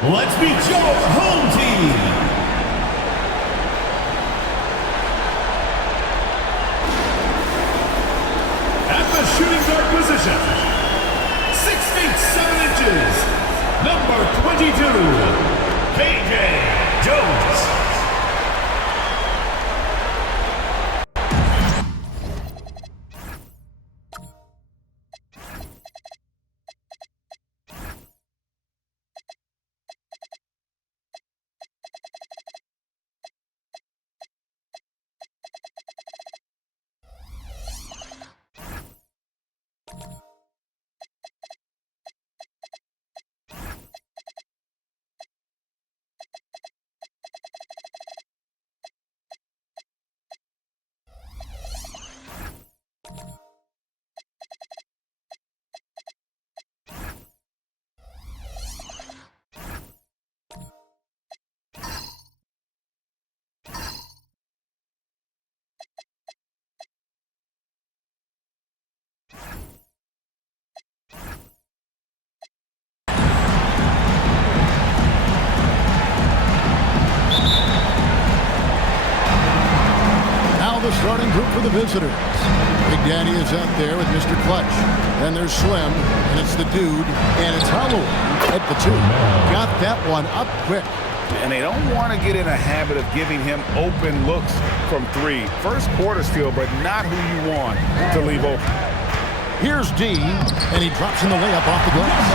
Let's meet your home team. At the shooting guard position, 6 feet 7 inches, number 22, KJ Jones. The starting group for the visitors. Big Daddy is out there with Mr. Clutch. Then there's Slim, and it's the Dude, and it's Holloway at the 2. Got that one up quick. And they don't want to get in a habit of giving him open looks from 3. First quarter steal, but not who you want to leave open. Here's D, and he drops in the layup off the glass.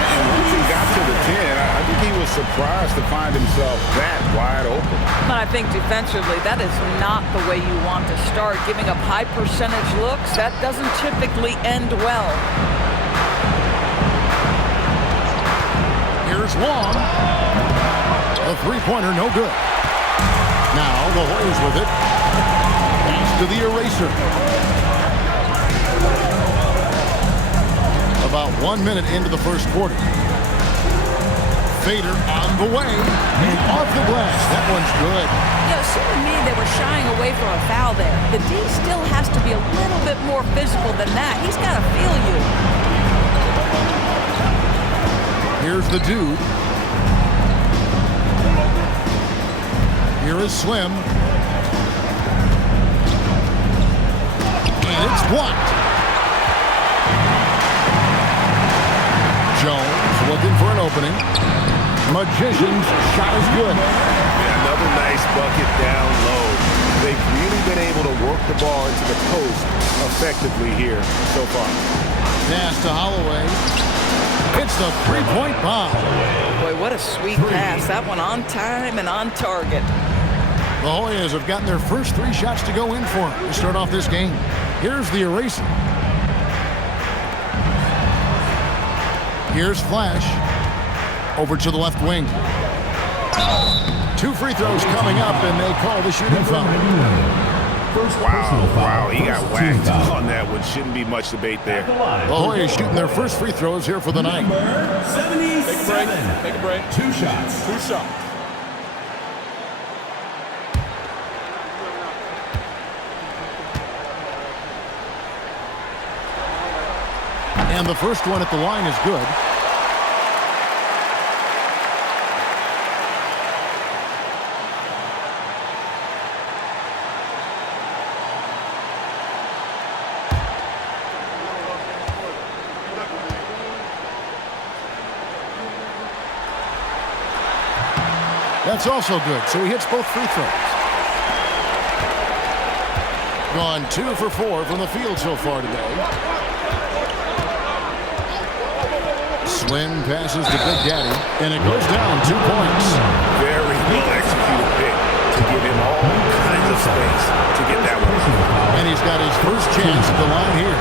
And once he got to the 10, I think he was surprised to find himself that wide open. But I think defensively, that is not the way you want to start. Giving up high percentage looks, that doesn't typically end well. Here's Long. A three-pointer, no good. Now the Warriors with it. Pass to the eraser. About 1 minute into the first quarter. Fader on the way and off the glass. That one's good. You know, it seemed to me they were shying away from a foul there. The D still has to be a little bit more physical than that. He's got to feel you. Here's the Dude. Here is Slim. And it's blocked. Jones looking for an opening. Magician's shot is good. Yeah, another nice bucket down low. They've really been able to work the ball into the post effectively here so far. Pass to Holloway. It's the three-point bomb. Boy, what a sweet pass. That one on time and on target. The Hoyas have gotten their first 3 shots to go in for them to start off this game. Here's the eraser. Here's Flash. Over to the left wing. 2 free throws coming up, and they call the shooting foul. Wow, he got whacked on that one. Shouldn't be much debate there. The Hoyas shooting their first free throws here for the night. 77. Take a break. 2 shots. 2 shots. And the first one at the line is good. That's also good, so he hits both free throws. Gone 2 for 4 from the field so far today. Slim passes to Big Daddy, and it goes down 2 points. Very well-executed pick to give him all kinds of space to get that one. And he's got his first chance at the line here.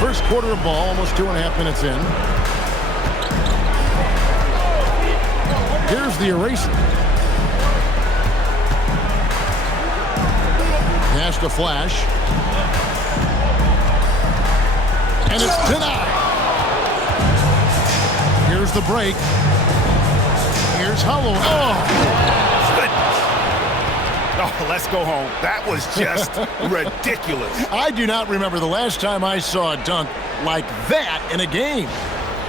First quarter of ball, almost 2.5 minutes in. Here's the eraser. Pass to Flash. And it's denied. Here's the break. Here's Holloway. Oh, let's go home. That was just ridiculous. I do not remember the last time I saw a dunk like that in a game.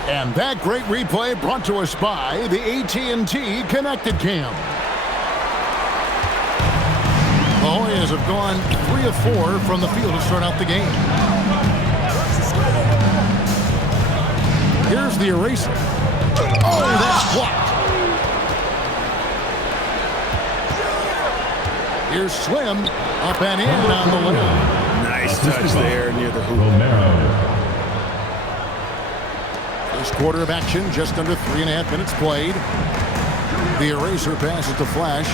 And that great replay brought to us by the AT&T Connected Cam. The Hoyas have gone 3 of 4 from the field to start out the game. Here's the eraser. Oh, that's blocked. Here's Slim, up and in on the layup. Nice touch there near the hoop. First quarter of action, just under 3.5 minutes played. The eraser passes to Flash.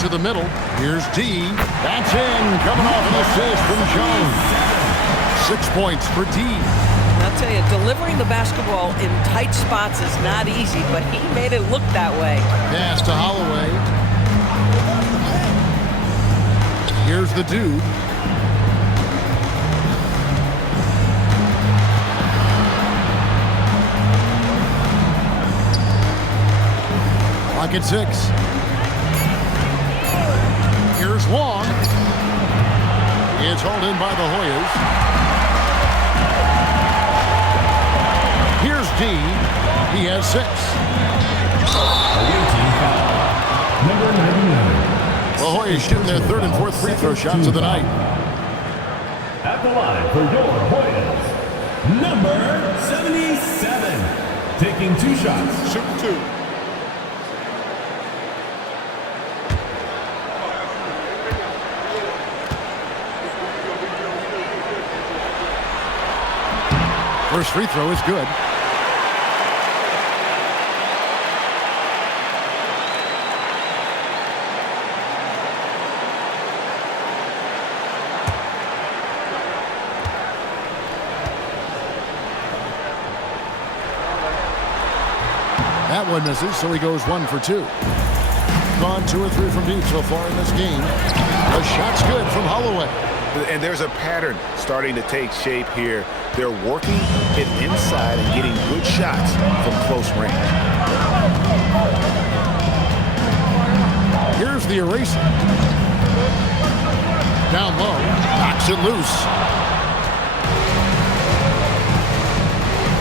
To the middle. Here's D. That's in. Coming off an assist from Jones. 6 points for D. I'll tell you, delivering the basketball in tight spots is not easy, but he made it look that way. Pass to Holloway. Here's the dude. Clock at 6. Here's Long. It's hauled in by the Hoyas. Here's D. He has 6. Number 99. The Hoyas shooting their 3rd and 4th free throw shots of the night. At the line for your Hoyas, number 77. Taking 2 shots. Shooting 2. First free throw is good. That one misses, so he goes 1 for 2. Gone 2 or 3 from deep so far in this game. The shot's good from Holloway. And there's a pattern starting to take shape here. They're working it inside and getting good shots from close range. Here's the eraser. Down low. Knocks it loose.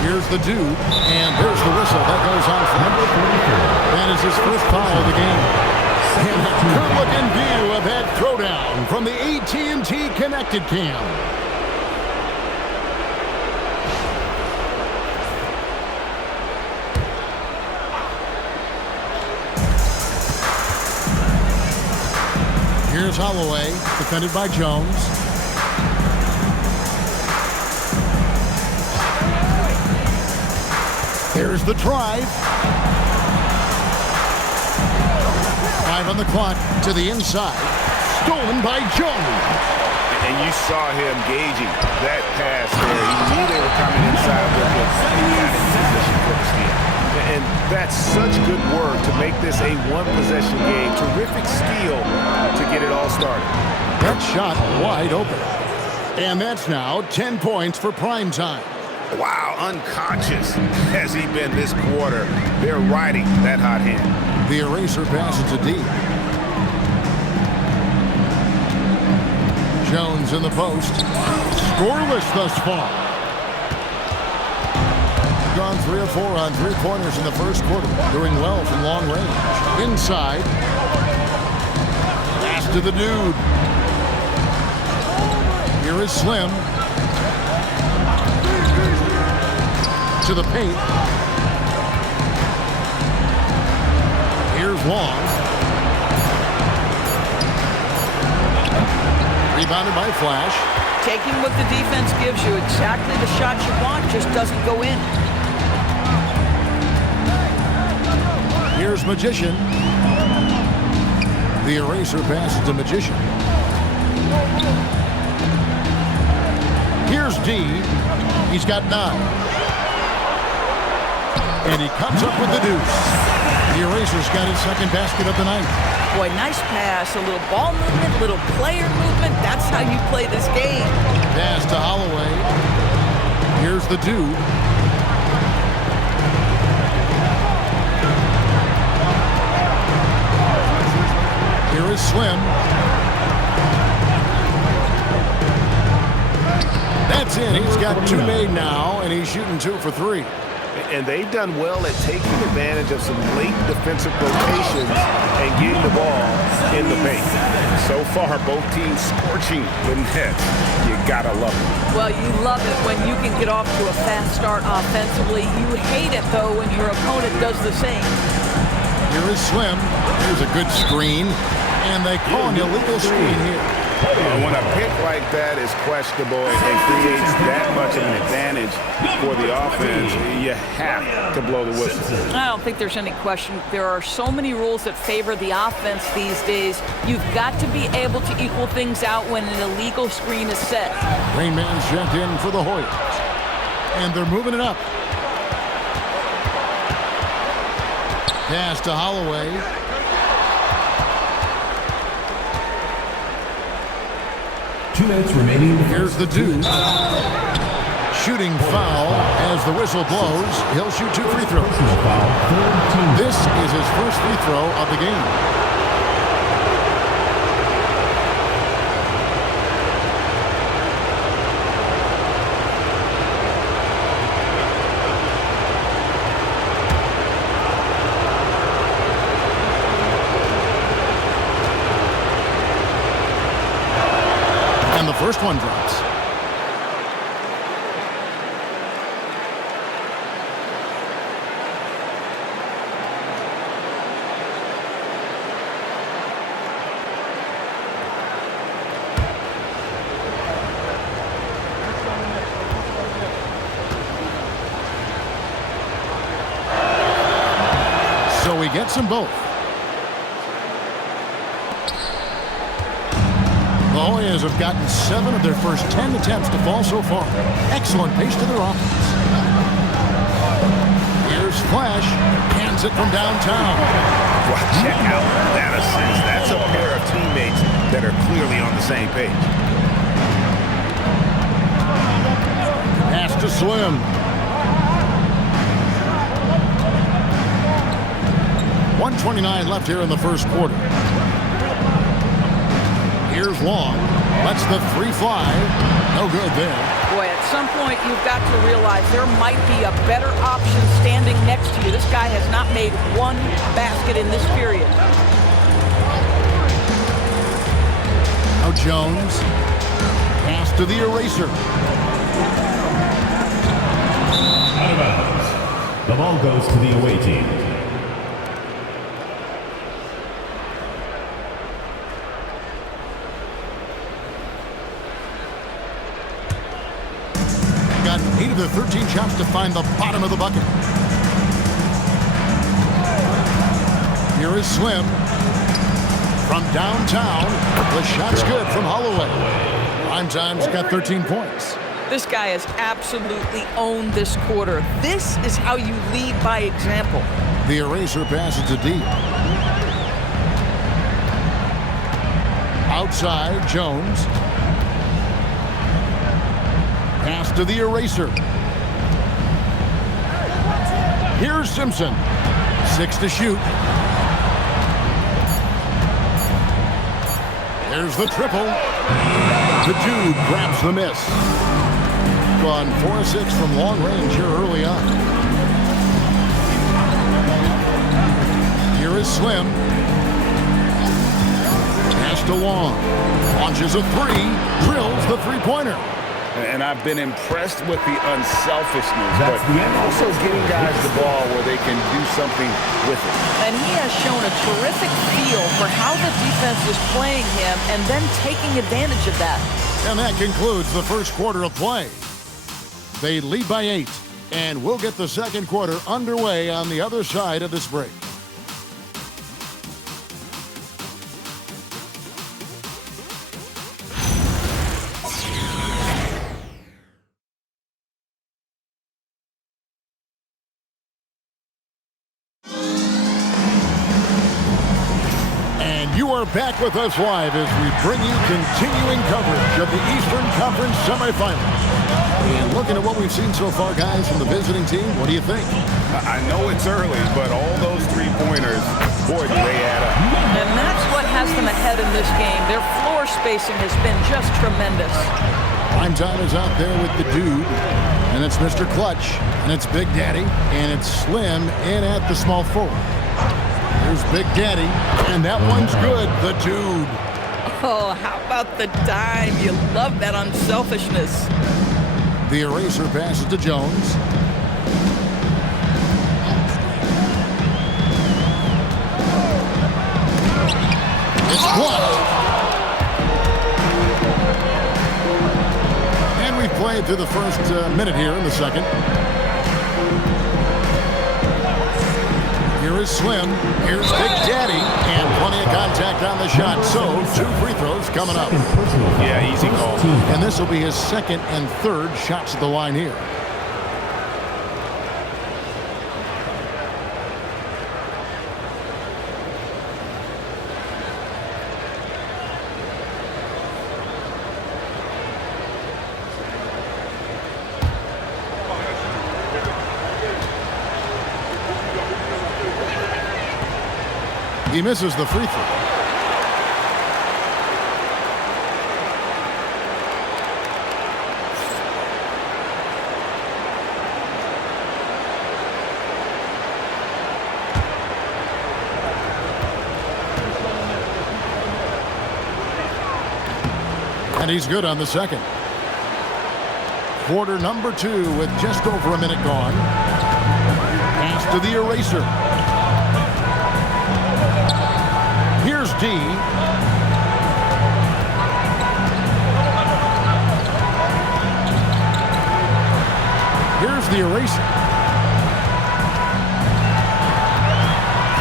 Here's the dude. And there's the whistle. That goes on for number 44. That is his first foul of the game. And a good-looking view of that throwdown from the AT&T Connected Cam. Here's Holloway, defended by Jones. Here's the drive. 5 on the clock to the inside. Stolen by Jones. And you saw him gauging that pass there. He knew they were coming inside with him. He got in position for the steal. And that's such good work to make this a one-possession game. Terrific steal to get it all started. That shot wide open. And that's now 10 points for prime time. Wow, unconscious has he been this quarter. They're riding that hot hand. The eraser passes to D. Jones in the post. Scoreless thus far. Gone 3 of 4 on 3-pointers in the first quarter. Doing well from long range. Inside. Pass to the dude. Here is Slim. To the paint. Here's Long. Rebounded by Flash. Taking what the defense gives you, exactly the shot you want, just doesn't go in. Here's Magician. The eraser passes to Magician. Here's D. He's got 9. And he comes up with the deuce. The Eraser's got his second basket of the night. Boy, nice pass. A little ball movement, little player movement. That's how you play this game. Pass to Holloway. Here's the dude. Here is Slim. That's in. He's got 2 made now, and he's shooting 2 for 3. And they've done well at taking advantage of some late defensive rotations and getting the ball in the paint. So far, both teams scorching the nets. You gotta love it. Well, you love it when you can get off to a fast start offensively. You hate it, though, when your opponent does the same. Here is Slim. Here's a good screen. And they call an illegal screen here. When a pick like that is questionable and creates that much of an advantage for the offense, you have to blow the whistle. I don't think there's any question. There are so many rules that favor the offense these days. You've got to be able to equal things out when an illegal screen is set. Rain Man's checked in for the Hoyas. And they're moving it up. Pass to Holloway. Two minutes remaining. Here's the dude. Shooting foul as the whistle blows. He'll shoot 2 free throws. This is his first free throw of the game. First one drops. So he gets them both. The Hoyas have gotten 7 of their first 10 attempts to fall so far. Excellent pace to their offense. Here's Flash. Hands it from downtown. Well, check out that assist. That's a pair of teammates that are clearly on the same page. Pass to Slim. .129 left here in the first quarter. Here's Long. Lets the 3 fly. No good there. Boy, at some point you've got to realize there might be a better option standing next to you. This guy has not made 1 basket in this period. Now Jones. Pass to the Eraser. Out of bounds. The ball goes to the away team. Got 8 of the 13 shots to find the bottom of the bucket. Here is Slim. From downtown, the shot's good from Holloway. Primetime's got 13 points. This guy has absolutely owned this quarter. This is how you lead by example. The Eraser passes to deep. Outside, Jones. Pass to the Eraser. Here's Simpson. 6 to shoot. There's the triple. The dude grabs the miss. Gone 4 of 6 from long range here early on. Here is Slim. Pass to Long. Launches a 3. Drills the three-pointer. And I've been impressed with the unselfishness, but also getting guys the ball where they can do something with it. And he has shown a terrific feel for how the defense is playing him and then taking advantage of that. And that concludes the first quarter of play. They lead by 8, and we'll get the second quarter underway on the other side of this break. You are back with us live as we bring you continuing coverage of the Eastern Conference semifinals. And looking at what we've seen so far, guys, from the visiting team, what do you think? I know it's early, but all those three-pointers, boy, do they add up. And that's what has them ahead in this game. Their floor spacing has been just tremendous. Prime time is out there with the dude, and it's Mr. Clutch, and it's Big Daddy, and it's Slim in at the small forward. Here's Big Daddy, and that one's good, the dude. Oh, how about the dime? You love that unselfishness. The eraser passes to Jones. It's blocked. And we've played through the first minute here in the second. Here is Slim. Here's Big Daddy. And plenty of contact on the shot. So, 2 free throws coming up. Yeah, easy call. And this will be his second and third shots at the line here. He misses the free throw. And he's good on the second. Quarter number 2 with just over a minute gone. Pass to the eraser. Here's D. Here's the eraser.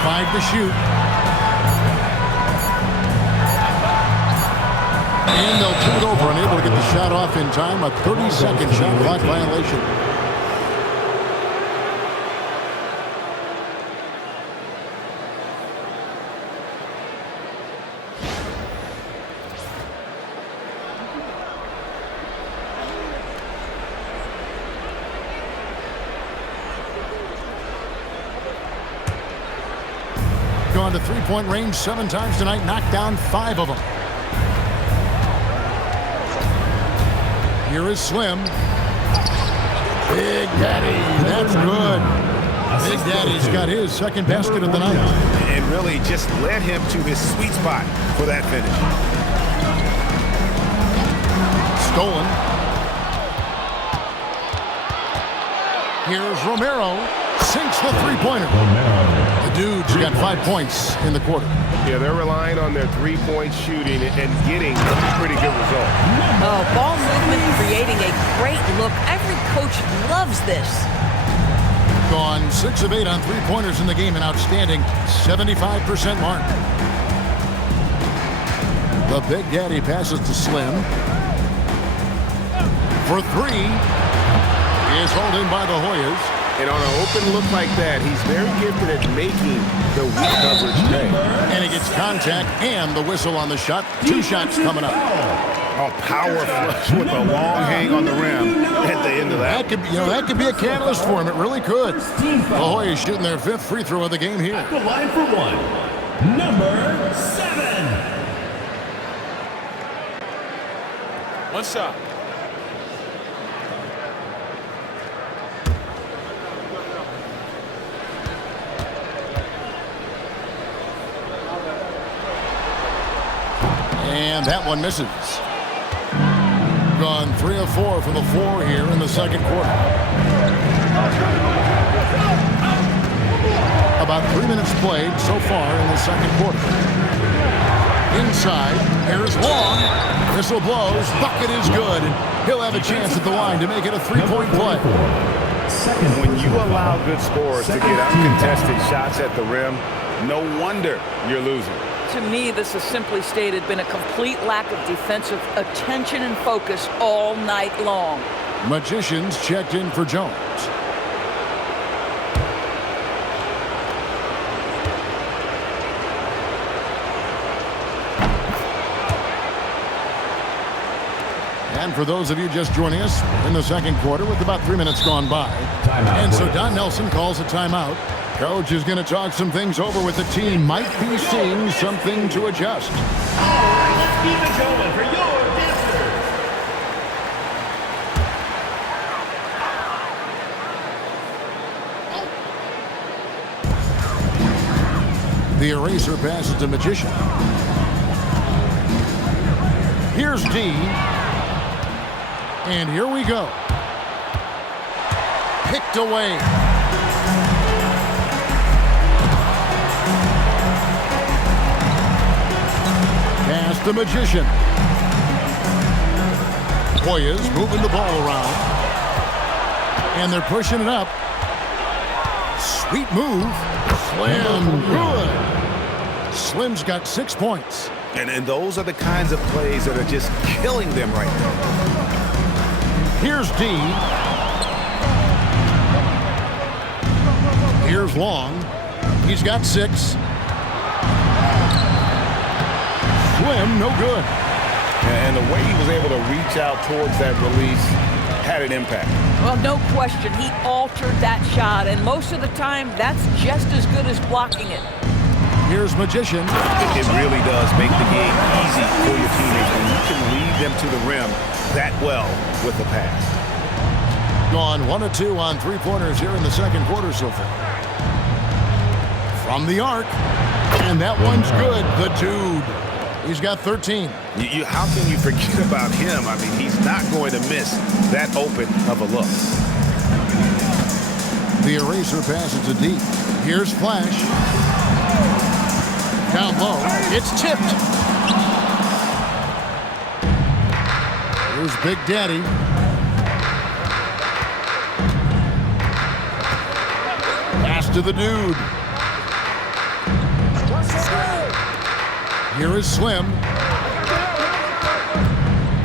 5 to shoot. And they'll turn it over, unable to get the shot off in time. A 30-second shot clock violation. Gone to three-point range 7 times tonight, knocked down 5 of them. Here is Slim. Big Daddy, that's good. Big Daddy's got his second basket of the night. And really just led him to his sweet spot for that finish. Stolen. Here's Romero. Sinks the three-pointer. The dude's got 5 points in the quarter. Yeah, they're relying on their three-point shooting and getting a pretty good result. Oh, ball movement creating a great look. Every coach loves this. Gone 6 of 8 on three-pointers in the game, an outstanding 75% mark. The Big Daddy passes to Slim. For 3. He is hauled in by the Hoyas. And on an open look like that, he's very gifted at making the weak coverage pay. And he gets contact and the whistle on the shot. 2 shots coming up. A power flush with a long hang on the rim at the end of that. That could be a catalyst for him. It really could. The Hoyas shooting their 5th free throw of the game here. At the line for 1, number 7. One shot. And that one misses. Gone 3 of 4 from the floor here in the second quarter. About 3 minutes played so far in the second quarter. Inside, here's Long. Whistle blows, bucket is good, and he'll have a chance at the line to make it a 3-point play. When you allow good scorers to get uncontested shots at the rim, no wonder you're losing. To me, this has simply stated been a complete lack of defensive attention and focus all night long. Magicians checked in for Jones. And for those of you just joining us, in the second quarter with about 3 minutes gone by. Timeout, And so please. Don Nelson calls a timeout. Coach is going to talk some things over with the team. Might be seeing something to adjust. Let's keep it going for your Dempster. The eraser passes to Magician. Here's D. And here we go. Picked away. Pass the Magician. Hoya's moving the ball around. And they're pushing it up. Sweet move. Slim. Good. Slim's got 6 points. And those are the kinds of plays that are just killing them right now. Here's D. Here's Long. He's got 6. Slim, no good. And the way he was able to reach out towards that release had an impact. Well, no question. He altered that shot, and most of the time, that's just as good as blocking it. Here's Magician. It really does make the game easy for your teammates when you can lead them to the rim that well with the pass. Gone 1 of 2 on 3-pointers here in the second quarter so far. From the arc. And that one's good. The dude. He's got 13. How can you forget about him? I mean, he's not going to miss that open of a look. The eraser passes to D. Here's Flash. Down low. It's tipped. Here's Big Daddy. Pass to the dude. Here is Slim.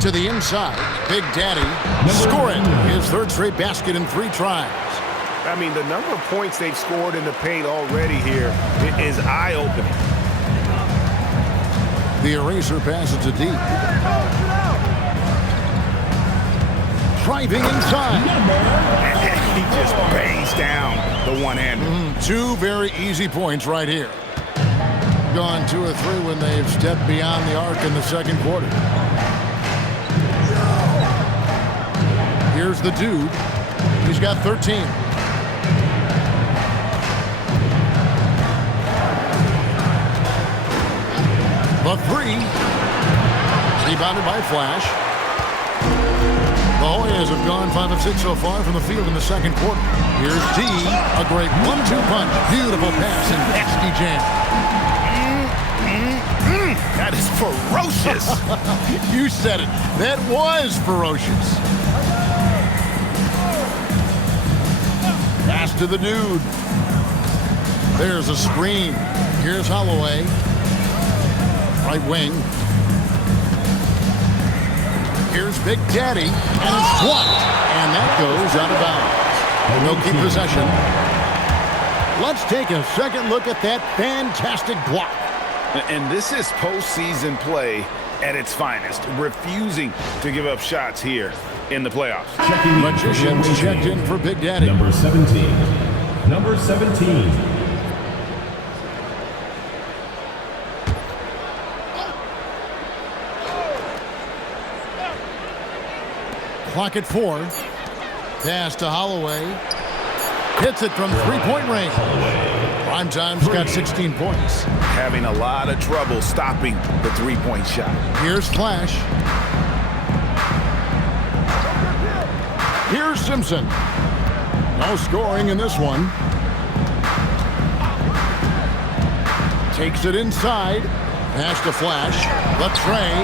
To the inside. Big Daddy. Scoring his third straight basket in 3 tries. I mean, the number of points they've scored in the paint already here is eye-opening. The eraser passes to D. Driving inside. He just bangs down the one-hander. 2 very easy points right here. Gone 2 or 3 when they've stepped beyond the arc in the second quarter. Here's the dude. He's got 13. The 3. Rebounded by Flash. The Hoyas have gone 5 of 6 so far from the field in the second quarter. Here's D. A great 1-2 punch. Beautiful pass and pesky jam. That is ferocious. You said it. That was ferocious. Pass to the dude. There's a screen. Here's Holloway. Right wing. Here's Big Daddy. And it's blocked. And that goes out of bounds. And they'll keep possession. Let's take a second look at that fantastic block. And this is postseason play at its finest, refusing to give up shots here in the playoffs. Magician's checked in for Big Daddy. Number 17. Number 17. Clock at 4. Pass to Holloway. Hits it from 3-point range. Primetime's got 16 points. Having a lot of trouble stopping the 3-point shot. Here's Flash. Here's Simpson. No scoring in this one. Takes it inside. Pass to Flash. The tray.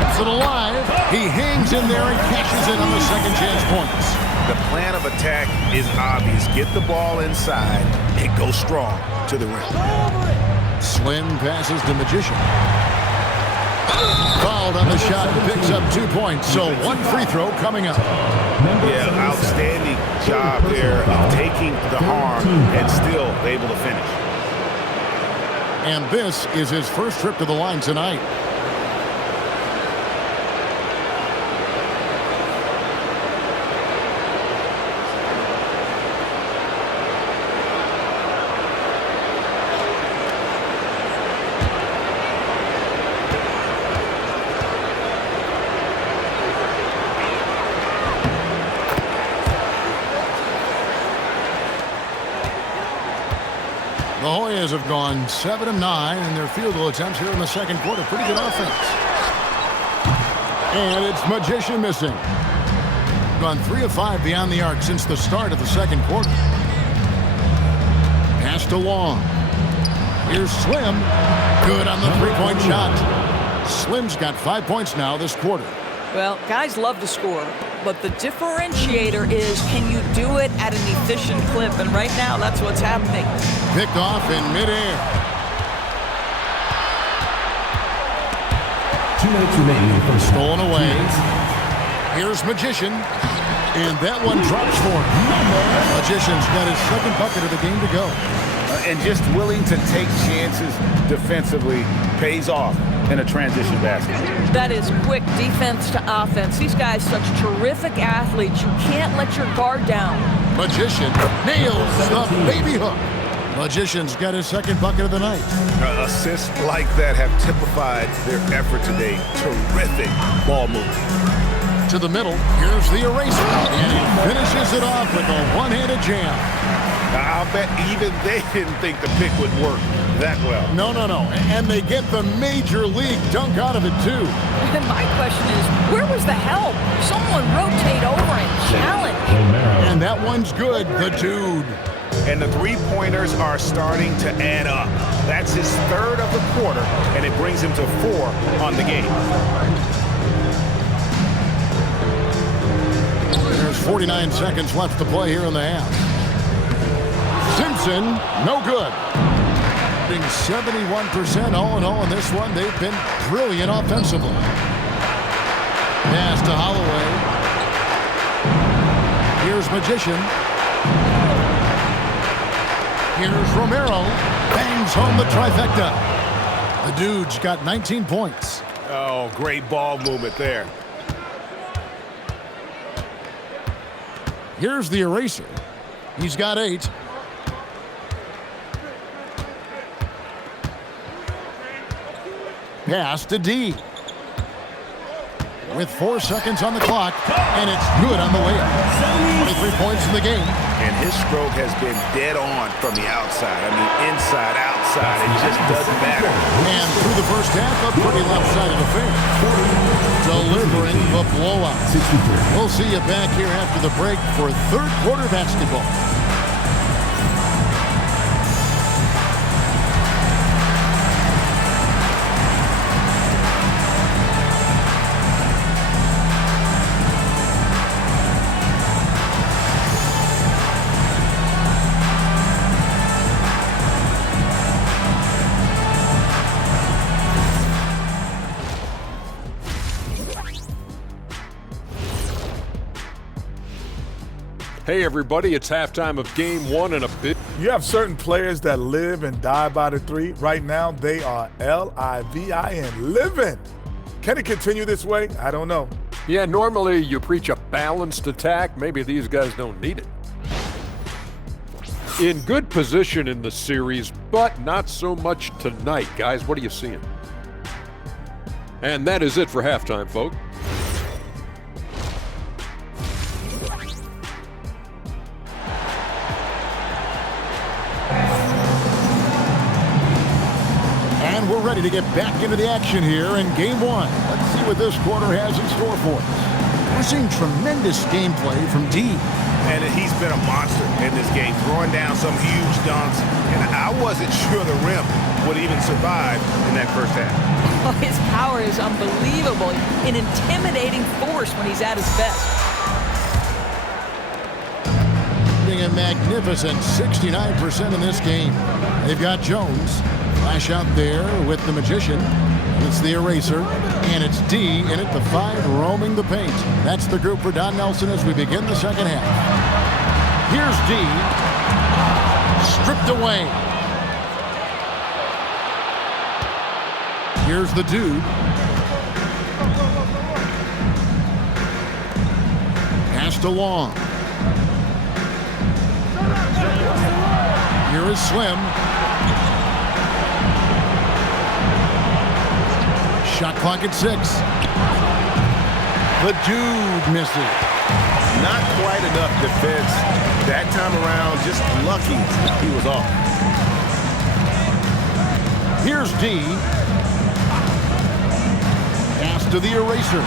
Keeps it alive. He hangs in there and cashes in on the second chance points. The plan of attack is obvious. Get the ball inside and go strong to the rim. Slim passes to Magician. Fouled on the shot and picks up 2 points. So 1 free throw coming up. Yeah, outstanding job there of taking the harm and still able to finish. And this is his first trip to the line tonight. Buckeyes have gone 7 of 9 in their field goal attempts here in the second quarter. Pretty good offense. And it's Magician missing. Gone 3 of 5 beyond the arc since the start of the second quarter. Pass to Long. Here's Slim. Good on the three-point shot. Slim's got 5 points now this quarter. Well, guys love to score, but the differentiator is, can you do it at an efficient clip? And right now, that's what's happening. Picked off in midair. 2 minutes remaining in the first half. Stolen away. Here's Magician. And that one drops for him. Magician's got his second bucket of the game to go. And just willing to take chances defensively pays off in a transition basket. That is quick defense to offense. These guys such terrific athletes. You can't let your guard down. Magician nails the baby hook. Magician's got his second bucket of the night. Assists like that have typified their effort today. Terrific ball movement. To the middle, here's the eraser. And he finishes it off with a one-handed jam. I'll bet even they didn't think the pick would work that well. No. And they get the major league dunk out of it, too. And my question is, where was the help? Someone rotate over and challenge. And that one's good, the dude. And the three-pointers are starting to add up. That's his third of the quarter, and it brings him to 4 on the game. There's 49 seconds left to play here in the half. Simpson, no good. Being 71% all in all in this one. They've been brilliant offensively. Pass to Holloway. Here's Magician. Here's Romero. Bangs home the trifecta. The dude's got 19 points. Oh, great ball movement there. Here's the eraser. He's got 8. Pass to D. With 4 seconds on the clock, and it's good on the layup. 23 points in the game. And his stroke has been dead on from the outside. I mean, inside, outside, it just doesn't matter. And through the first half, a pretty lopsided affair. Delivering the blowout. We'll see you back here after the break for third quarter basketball. Hey everybody, it's halftime of game 1 and a bit. You have certain players that live and die by the 3. Right now, they are L-I-V-I-N, living. Can it continue this way? I don't know. Yeah, normally you preach a balanced attack. Maybe these guys don't need it. In good position in the series, but not so much tonight. Guys, what are you seeing? And that is it for halftime, folks. And we're ready to get back into the action here in game 1. Let's see what this quarter has in store for us. We're seeing tremendous gameplay from D. And he's been a monster in this game, throwing down some huge dunks. And I wasn't sure the rim would even survive in that first half. Oh, his power is unbelievable. An intimidating force when he's at his best. Being a magnificent 69% in this game. They've got Jones. Flash out there with the Magician. It's the eraser, and it's D in at the 5, roaming the paint. That's the group for Don Nelson as we begin the second half. Here's D. Stripped away. Here's the dude. Passed along. Here is Slim. Shot clock at 6. The dude misses. Not quite enough defense that time around. Just lucky he was off. Here's D. Pass to the eraser.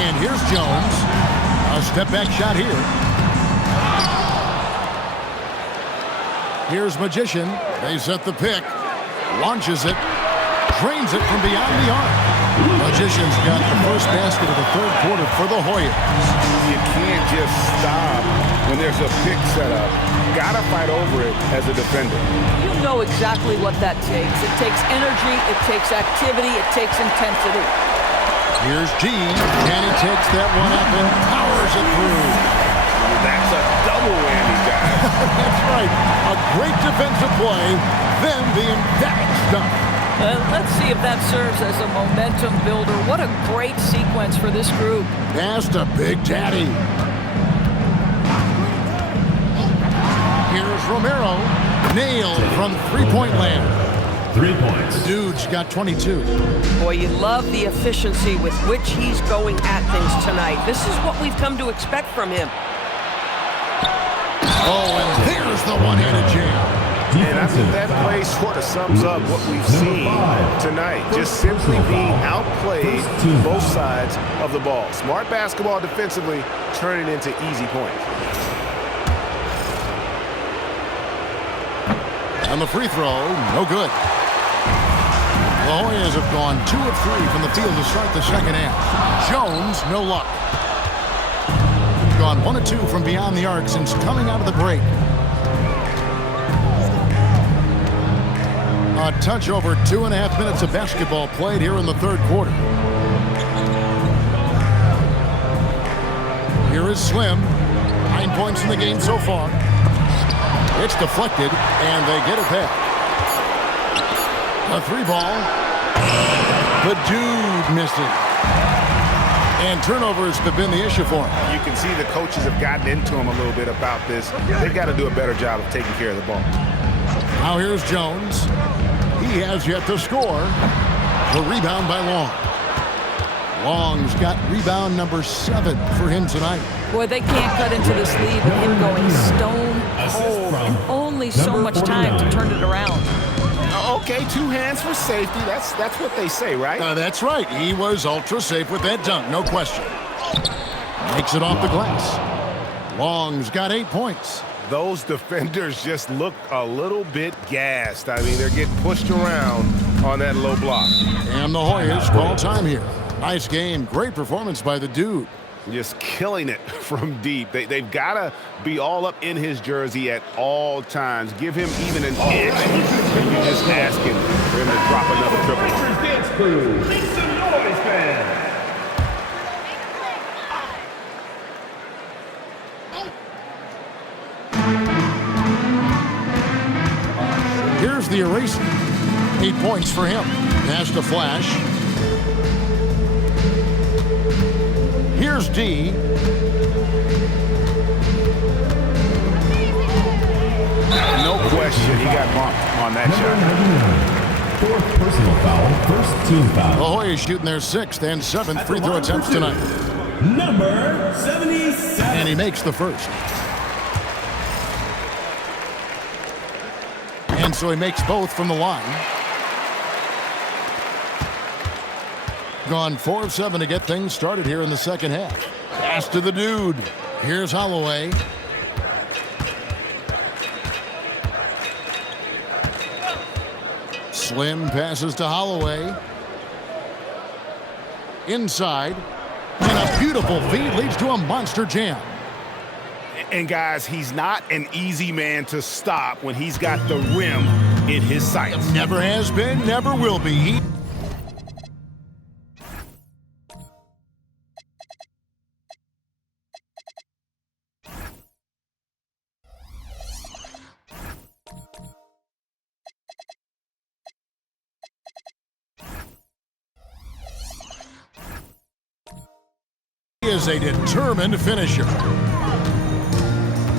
And here's Jones. A step back shot here. Here's Magician. They set the pick. Launches it. Drains it from beyond the arc. Magician's got the first basket of the third quarter for the Hoyas. You can't just stop when there's a pick set up. Gotta fight over it as a defender. You know exactly what that takes. It takes energy, it takes activity, it takes intensity. Here's G, and he takes that one up and powers it through. That's a double whammy, guys. That's right. A great defensive play, then the emphatic stuff. Let's see if that serves as a momentum builder. What a great sequence for this group. Pass to Big Daddy. Here's Romero. Nailed from three-point land. 3 points. The dude's got 22. Boy, you love the efficiency with which he's going at things tonight. This is what we've come to expect from him. Oh, and there's the one-handed jam. And I think that play sort of sums up what we've seen tonight. Just simply being outplayed both sides of the ball. Smart basketball defensively, turning into easy points. And the free throw, no good. The Hoyas have gone 2 of 3 from the field to start the second half. Jones, no luck. Gone 1 of 2 from beyond the arc since coming out of the break. A touch over 2.5 minutes of basketball played here in the third quarter. Here is Slim. 9 points in the game so far. It's deflected, and they get it back. A 3-ball. The dude missed it. And turnovers have been the issue for him. You can see the coaches have gotten into him a little bit about this. They've got to do a better job of taking care of the ball. Now here's Jones. He has yet to score. The rebound by Long. Long's got rebound number 7 for him tonight. Boy, they can't cut into this lead with him going stone cold and only so much time to turn it around. Okay, 2 hands for safety. That's what they say, right? That's right. He was ultra safe with that dunk, no question. Makes it off the glass. Long's got 8 points. Those defenders just look a little bit gassed. I mean, they're getting pushed around on that low block. And the Hoyas call time here. Nice game. Great performance by the dude. Just killing it from deep. They've got to be all up in his jersey at all times. Give him even an inch, and you're just asking for him to drop another triple. Dance crew, make some noise, fans. Here's the eraser. 8 points for him. Pass to Flash. Here's D. No question, he got bumped on that shot. 4th personal foul, first team The foul. Hoyas shooting their 6th and 7th free throw attempts tonight. Number 77. And he makes the first. And so he makes both from the line. Gone 4 of 7 to get things started here in the second half. Pass to the dude. Here's Holloway. Slim passes to Holloway. Inside. And a beautiful feed leads to a monster jam. And guys, he's not an easy man to stop when he's got the rim in his sights. Never has been, never will be. He is a determined finisher.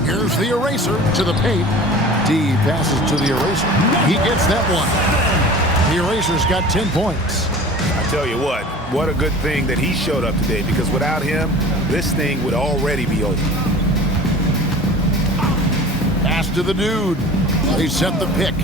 Here's the eraser to the paint. D passes to the eraser. He gets that one. The eraser's got 10 points. I tell you what a good thing that he showed up today, because without him, this thing would already be over. Pass to the dude. They set the pick.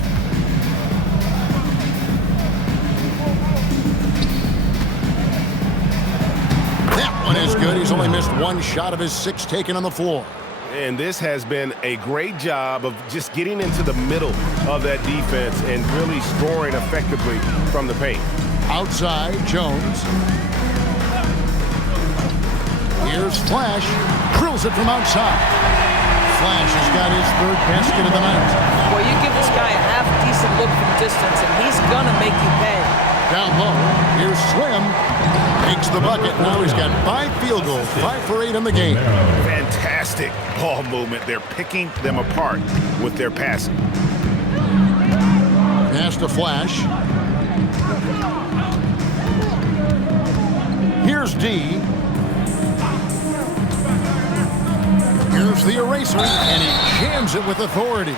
said he's only missed one shot of his 6 taken on the floor. And this has been a great job of just getting into the middle of that defense and really scoring effectively from the paint. Outside, Jones. Here's Flash. Drills it from outside. Flash has got his 3rd basket of the night. Well, you give this guy a half-decent look from distance, and he's going to make you pay. Down low, here's Slim. Makes the bucket. Now he's got 5 field goals, 5 for 8 in the game. Fantastic ball movement. They're picking them apart with their passing. Pass to Flash. Here's D. Here's the eraser, and he jams it with authority.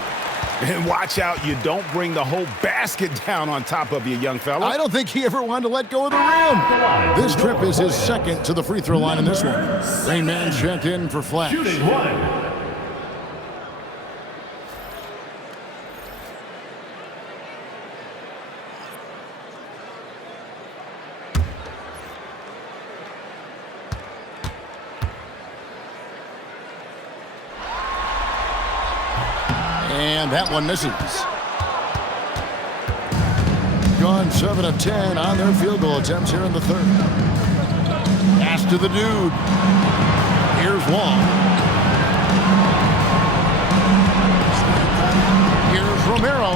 And watch out, you don't bring the whole basket down on top of you, young fella. I don't think he ever wanted to let go of the rim. This trip is his 2nd to the free throw line in this one. Rain Man checked in for Flash. Shooting 1. And that one misses. Gone 7 of 10 on their field goal attempts here in the 3rd. Pass to the dude. Here's Wong. Here's Romero.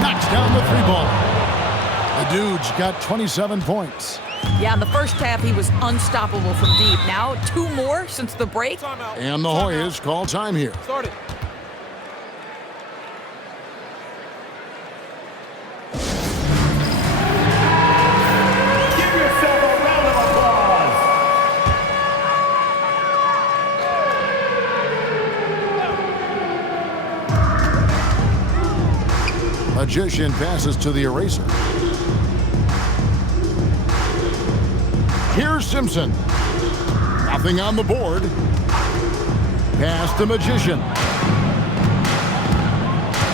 Knocks down the 3-ball. The dude's got 27 points. Yeah, in the first half, he was unstoppable from deep. Now, 2 more since the break. And the Hoyas call time here. Start it. Magician passes to the eraser. Here's Simpson. Nothing on the board. Pass to Magician.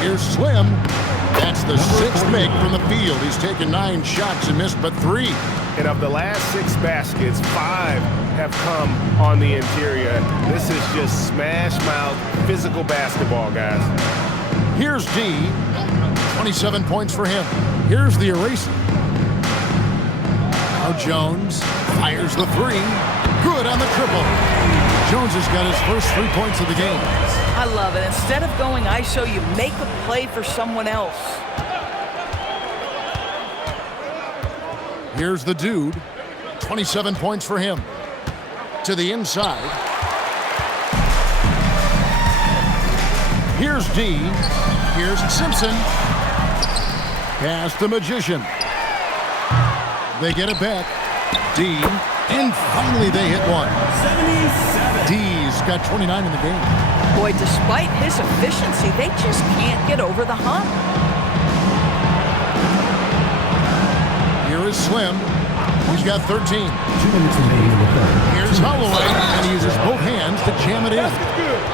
Here's Slim. That's the 6th make from the field. He's taken 9 shots and missed but 3. And of the last 6 baskets, 5 have come on the interior. This is just smash mouth physical basketball, guys. Here's D. 27 points for him. Here's the eraser. Now Jones fires the 3. Good on the triple. Jones has got his first 3 points of the game. I love it. Instead of going ISO, you make a play for someone else. Here's the dude. 27 points for him. To the inside. Here's D. Here's Simpson. Pass the Magician. They get it back. D. And finally they hit one. 77. D's got 29 in the game. Boy, despite his efficiency, they just can't get over the hump. Here is Slim. He's got 13. 2 minutes remaining in the 3rd. Here's Holloway, and he uses both hands to jam it in.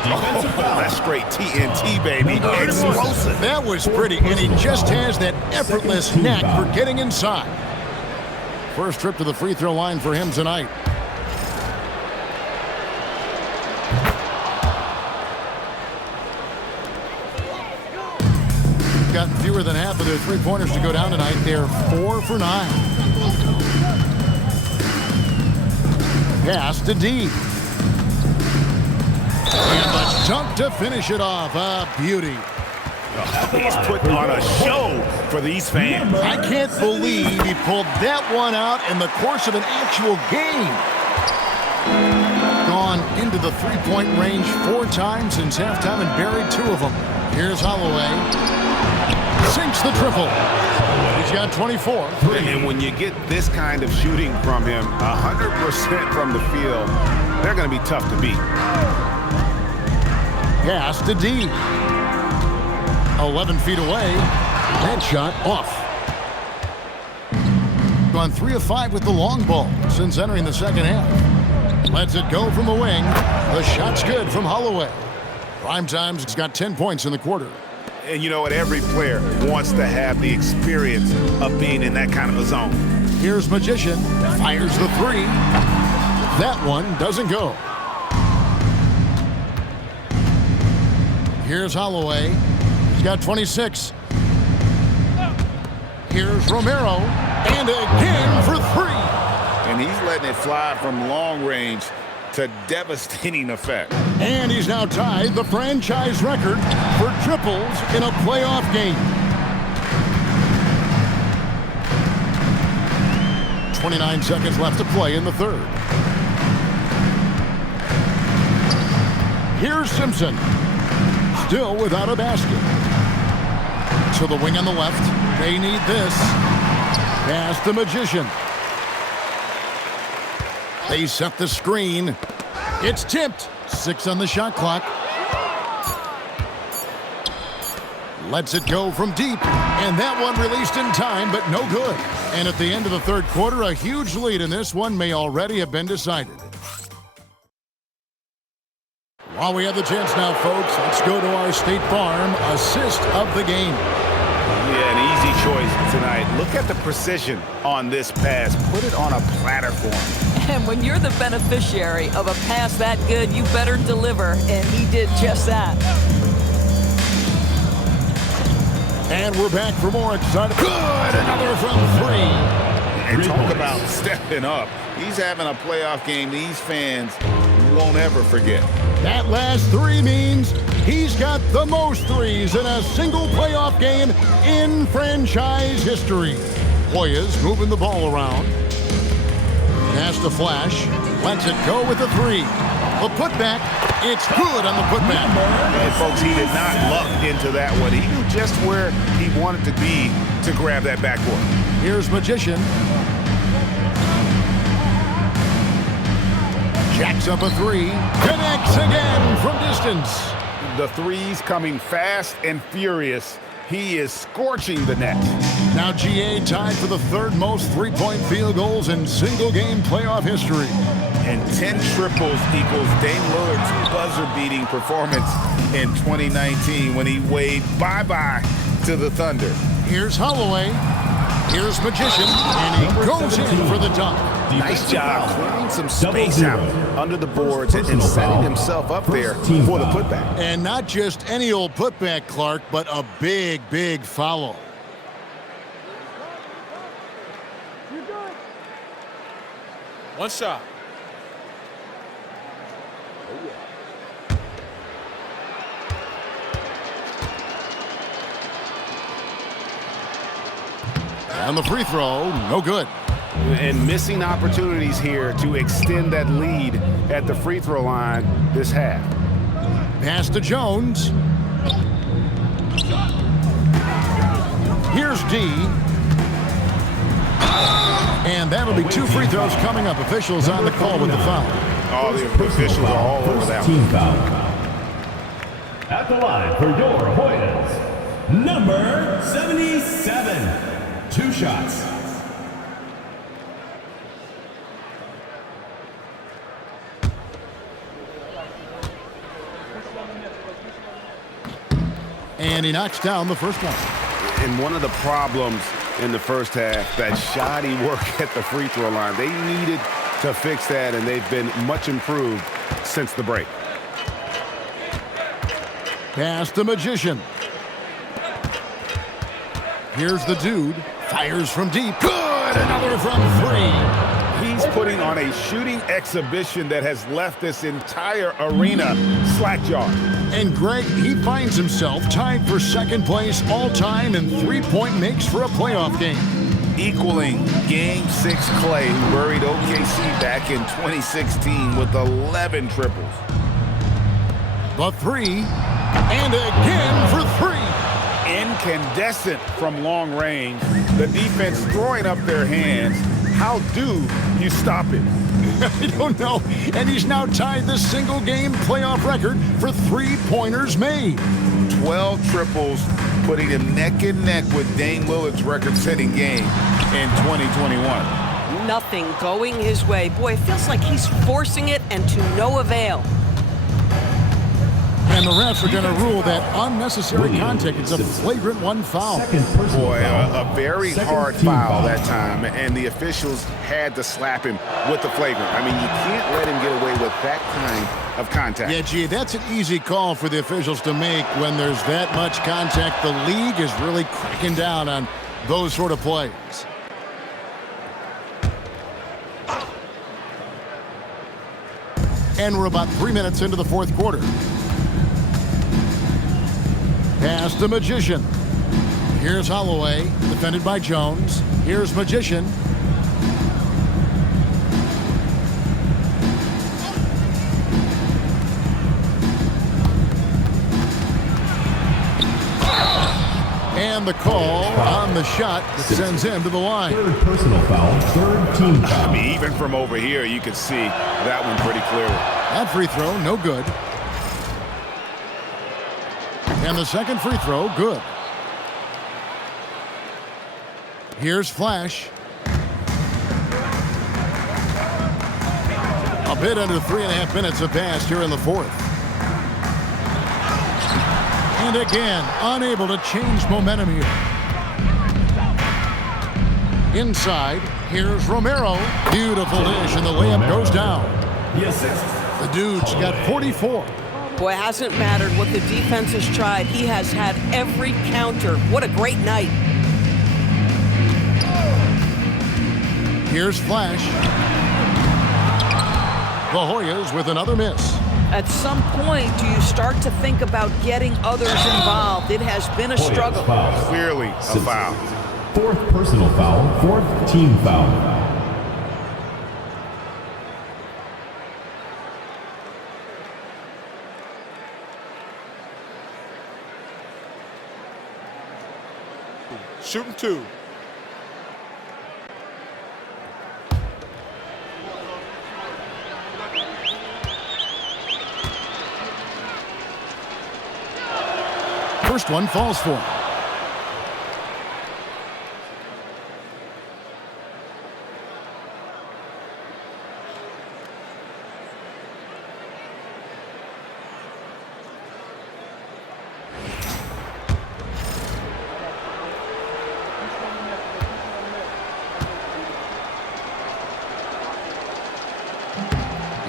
Defensive foul. That's straight TNT, baby. Explosive. That was pretty, and he just has that effortless knack for getting inside. First trip to the free throw line for him tonight. Gotten fewer than half of their 3-pointers to go down tonight. They're 4 for 9. Pass to D. And the dunk to finish it off. A beauty. He's put on a show for these fans. I can't believe he pulled that one out in the course of an actual game. Gone into the 3-point range 4 times since halftime and buried 2 of them. Here's Holloway. Sinks the triple. He's got 24. And when you get this kind of shooting from him, 100% from the field, they're going to be tough to beat. Pass to D. 11 feet away. That shot off. Gone 3 of 5 with the long ball since entering the second half. Lets it go from the wing. The shot's good from Holloway. Primetime's got 10 points in the quarter. And you know what? Every player wants to have the experience of being in that kind of a zone. Here's Magician. Fires the 3. That one doesn't go. Here's Holloway. He's got 26. Here's Romero. And again for 3. And he's letting it fly from long range to devastating effect. And he's now tied the franchise record for triples in a playoff game. 29 seconds left to play in the third. Here's Simpson. Still without a basket. To the wing on the left. They need this. Past the Magician. They set the screen. It's tipped. 6 on the shot clock. Lets it go from deep. And that one released in time, but no good. And at the end of the third quarter, a huge lead in this one may already have been decided. While we have the chance now, folks, let's go to our State Farm assist of the game. Yeah, an easy choice tonight. Look at the precision on this pass. Put it on a platter for him. And when you're the beneficiary of a pass that good, you better deliver, and he did just that. And we're back for more exciting. Good! Another from 3. And talk about stepping up. He's having a playoff game these fans won't ever forget. That last 3 means he's got the most threes in a single playoff game in franchise history. Hoyas moving the ball around. Pass to Flash. Lets it go with the 3. A putback. It's good on the putback. And folks, he did not luck into that one. He knew just where he wanted to be to grab that backboard. Here's Magician. Jacks up a 3. Connects again from distance. The threes coming fast and furious. He is scorching the net. Now GA tied for the 3rd most three-point field goals in single-game playoff history. And 10 triples equals Dame Lillard's buzzer-beating performance in 2019 when he waved bye-bye to the Thunder. Here's Holloway. Here's Magician. And he goes in for the dunk. Nice job clearing some space out under the boards and setting himself up there for the putback. And not just any old putback, Clark, but a big, big foul. One shot. And the free throw, no good. And missing opportunities here to extend that lead at the free throw line this half. Pass to Jones. Here's D. And that'll be 2 free throws coming up. Officials on the call with the foul. Oh, the officials are all over that Team one. foul. At the line for your Hoyas, number 77. 2 shots. And he knocks down the first one. And one of the problems in the first half, that shoddy work at the free throw line. They needed to fix that, and they've been much improved since the break. Pass the Magician. Here's the dude. Fires from deep. Good! Another from 3. He's putting on a shooting exhibition that has left this entire arena slack-jawed. And Greg, he finds himself tied for 2nd place all-time in three-point makes for a playoff game. Equaling Game 6 Clay, who buried OKC back in 2016 with 11 triples. The 3. And again for 3. Incandescent from long range. The defense throwing up their hands. How do you stop it? I don't know. And he's now tied the single-game playoff record for 3-pointers made. 12 triples, putting him neck and neck with Dame Lillard's record-setting game in 2021. Nothing going his way. Boy, it feels like he's forcing it and to no avail. And the refs are going to rule that unnecessary contact. It's a flagrant one foul. Second personal Boy, foul. a very Second hard team foul that time, and the officials had to slap him with the flagrant. I mean, you can't let him get away with that kind of contact. Yeah, gee, that's an easy call for the officials to make when there's that much contact. The league is really cracking down on those sort of plays. And we're about 3 minutes into the fourth quarter. Pass the Magician. Here's Holloway, defended by Jones. Here's Magician. And the call on the shot that sends him to the line. Third personal foul. Third team foul. I mean, even from over here, you can see that one pretty clearly. That free throw, no good. And the second free throw, good. Here's Flash. A bit under 3.5 minutes have passed here in the fourth. And again, unable to change momentum here. Inside, here's Romero. Beautiful dish, and the layup goes down. The assist. The dude's got 44. Boy, it hasn't mattered what the defense has tried. He has had every counter. What a great night. Here's Flash. The Hoyas with another miss. At some point, do you start to think about getting others involved? It has been a struggle. Foul. Clearly a foul. Fourth personal foul. Fourth team foul. Shooting two. First one falls for him.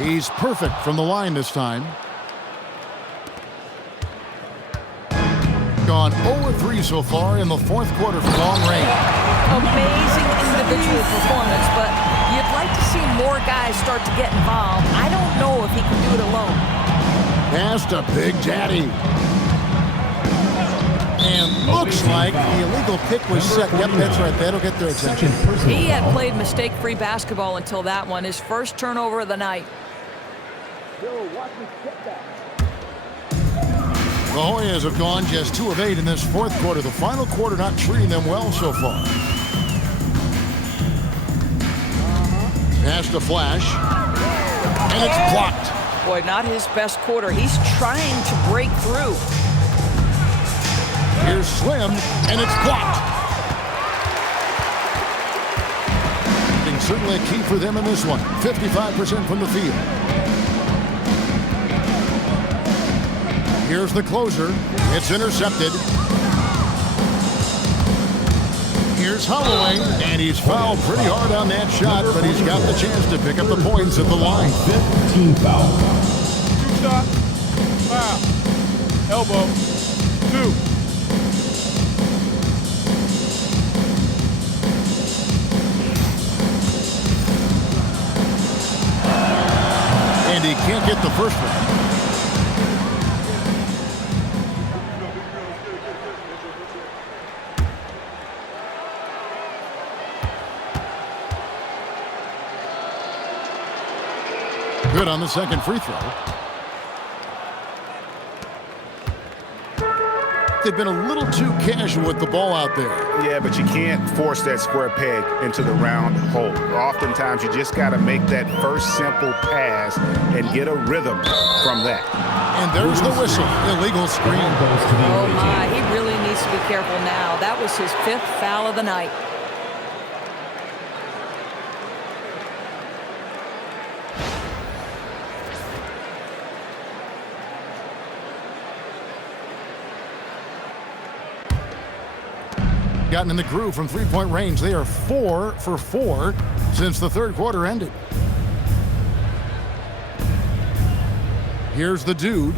He's perfect from the line this time. Gone 0-3 so far in the fourth quarter from long range. Amazing individual performance, but you'd like to see more guys start to get involved. I don't know if he can do it alone. Pass to Big Daddy. And looks like the illegal pick was set. Yep, that's right. That'll get their attention. He had played mistake-free basketball until that one. His first turnover of the night. The Hoyas have gone just 2 of 8 in this fourth quarter. The final quarter not treating them well so far. Pass to Flash. And it's blocked. Boy, not his best quarter. He's trying to break through. Here's Slim, and it's blocked. Certainly a key for them in this one. 55% from the field. Here's the closer. It's intercepted. Here's Holloway, and he's fouled pretty hard on that shot, but he's got the chance to pick up the points at the line. 15 foul. 2-shot. Foul. Elbow. 2. And he can't get the first one. Good on the second free throw. They've been a little too casual with the ball out there. Yeah, but you can't force that square peg into the round hole. Oftentimes, you just got to make that first simple pass and get a rhythm from that. And there's the whistle. Illegal screen. Oh, my. He really needs to be careful now. That was his 5th foul of the night. gotten in the groove from three-point range. They are 4 for 4 since the third quarter ended. Here's the dude.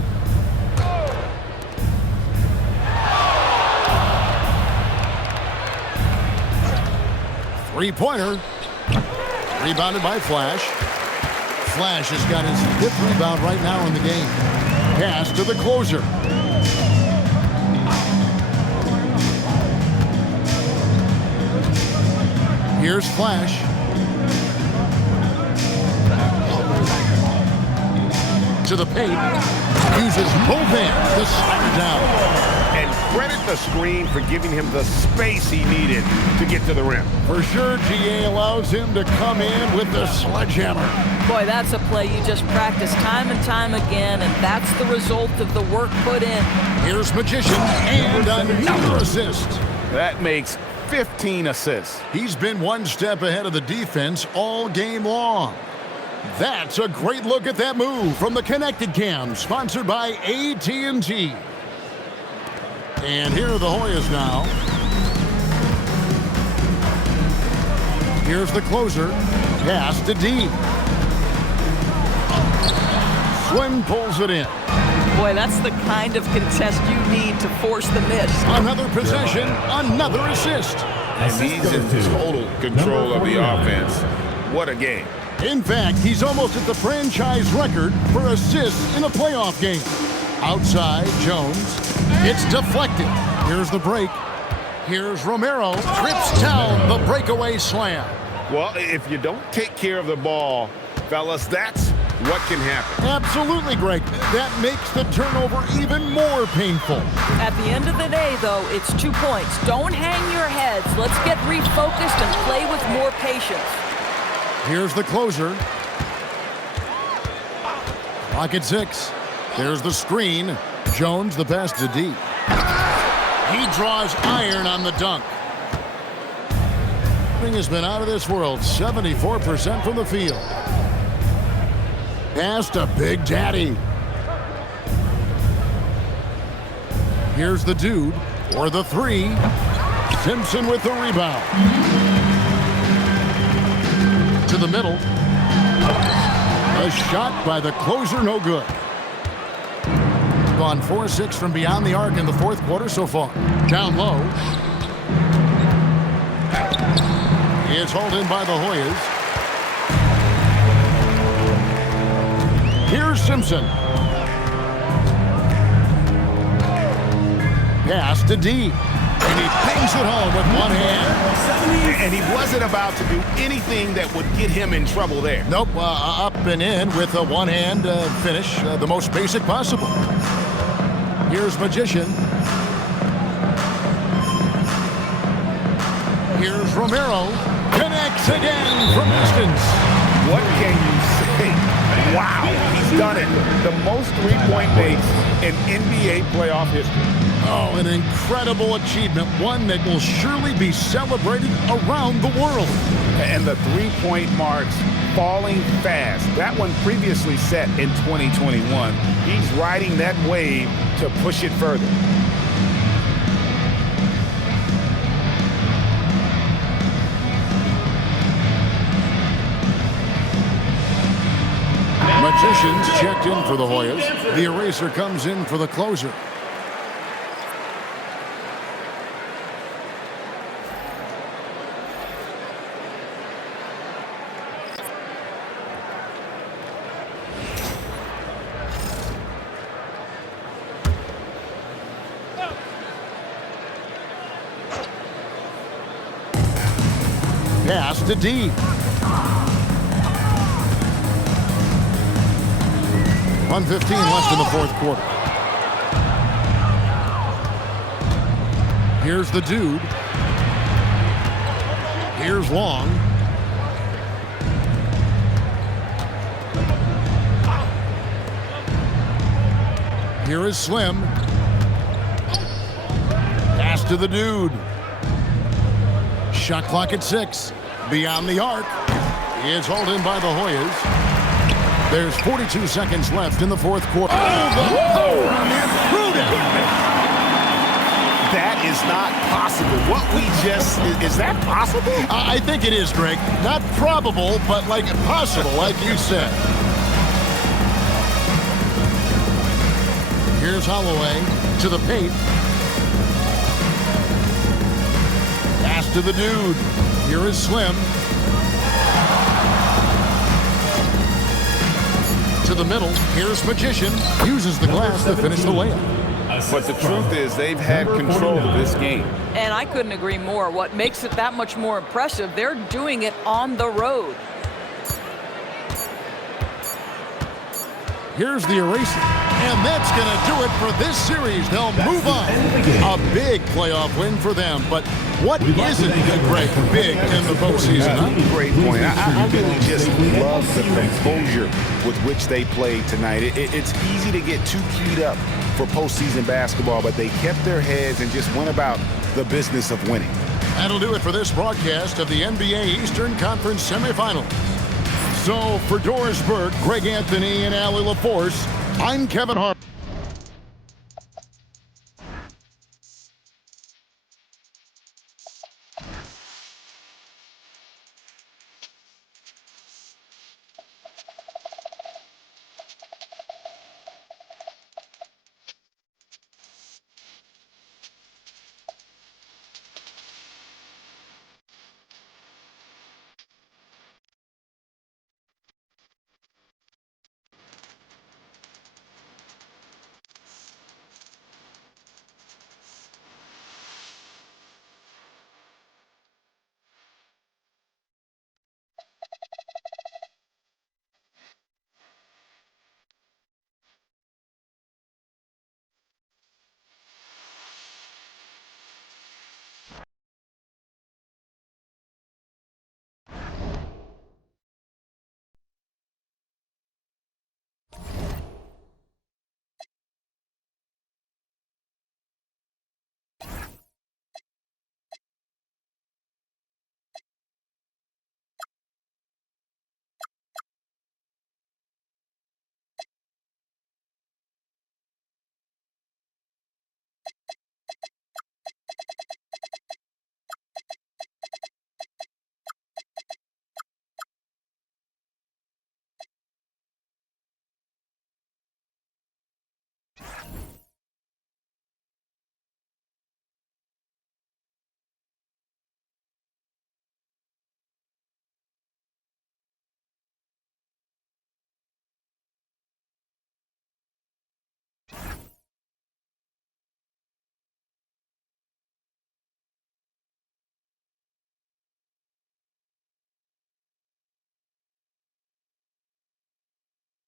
Three-pointer. Rebounded by Flash. Flash has got his 5th rebound right now in the game. Pass to the closer. Here's Flash. To the paint. Uses both hands to slide down. And credit the screen for giving him the space he needed to get to the rim. For sure, GA allows him to come in with the sledgehammer. Boy, that's a play you just practice time and time again, and that's the result of the work put in. Here's Magician and another assist. That makes 15 assists. He's been one step ahead of the defense all game long. That's a great look at that move from the Connected Cam, sponsored by AT&T. And here are the Hoyas now. Here's the closer. Pass to D. Swim pulls it in. Boy, that's the kind of contest you need to force the miss. Another possession, another assist. He's in total control of the offense. What a game. In fact, he's almost at the franchise record for assists in a playoff game. Outside, Jones. It's deflected. Here's the break. Here's Romero. Trips down the breakaway slam. Well, if you don't take care of the ball, fellas, that's what can happen. Absolutely, Greg. That makes the turnover even more painful. At the end of the day, though, it's 2 points. Don't hang your heads. Let's get refocused and play with more patience. Here's the closer. Clock at 6. There's the screen. Jones, the pass to D. He draws iron on the dunk. Thing has been out of this world. 74% from the field. Pass to Big Daddy. Here's the dude for the 3. Simpson with the rebound. To the middle. A shot by the closer, no good. Gone 4-6 from beyond the arc in the fourth quarter so far. Down low. It's hauled in by the Hoyas. Here's Simpson. Pass to D. And he bangs it home with one hand. And he wasn't about to do anything that would get him in trouble there. Nope, up and in with a one-hand finish, the most basic possible. Here's Magician. Here's Romero. Connects again from distance. What can you say? Wow, he's done it. The most three-point makes in NBA playoff history. Oh, an incredible achievement, one that will surely be celebrated around the world. And the three-point marks falling fast. That one previously set in 2021. He's riding that wave to push it further. Magicians checked in for the Hoyas. The eraser comes in for the closer. Pass to D. 1:15 left in the fourth quarter. Here's the dude. Here's Long. Here is Slim. Pass to the dude. Shot clock at 6. Beyond the arc. It's hauled in by the Hoyas. There's 42 seconds left in the fourth quarter. That is is not possible. What we just, is that possible? I think it is, Greg. Not probable, but like possible, like you said. Here's Holloway to the paint. Pass to the dude. Here is Slim. To the middle. Here's Magician. Uses the glass to finish the layup. But the truth is, they've had control of this game. And I couldn't agree more. What makes it that much more impressive, they're doing it on the road. Here's the eraser. And that's going to do it for this series. They'll move on. A big playoff win for them. But what isn't a great big in the postseason? Huh? Great point. I really just love the composure with which they played tonight. It's easy to get too keyed up for postseason basketball, but they kept their heads and just went about the business of winning. That'll do it for this broadcast of the NBA Eastern Conference semifinals. So for Doris Burke, Greg Anthony, and Allie LaForce, I'm Kevin Hart.